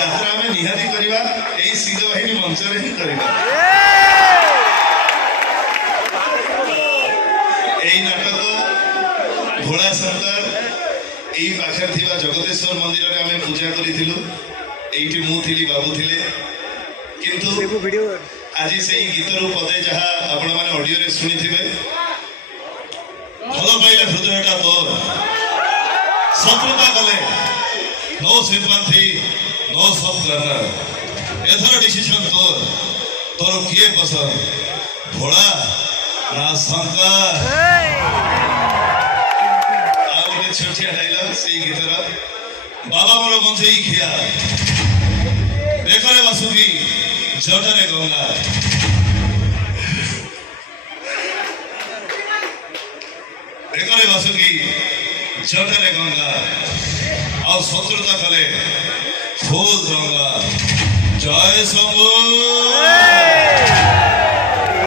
যাত্রা আমি নিহাতি করিবা এই সিংহ বাহিনী মঞ্চরে হি করিবা এই নাটক ঘোড়া শঙ্কর এই পাখে থিবা জগতেশ্বর মন্দিরে আমি পূজা করিছিলু এইটি মু থিলি বাবু থিলে কিন্তু আজি সেই গীতর পদে যাহা আপন মানে অডিওরে শুনিথিবে ভাল পাইলে হৃদয়টা তোর শত্রুতা কলে নো সিম্পাথি নো সব কর্নার এথর ডিসিশন তোর তোর কিয়ে পছন্দ ঘোড়া না শঙ্কর ଆଉ ଗୋଟେ ଛୋଟିଆ ଡାଇଲଗ ସେଇ ଗୀତର ବାବା ମୋର ବଞ୍ଚେଇ ଖିଆ ବେକରେ ବାସୁକି ଜଟରେ ଗଙ୍ଗା ବେକରେ ବାସୁକି ଜଟରେ ଗଙ୍ଗା ଆଉ ଶତ୍ରୁତା କଲେ ଫୁଲ ରଙ୍ଗା ଜୟ ଶମ୍ଭୁ।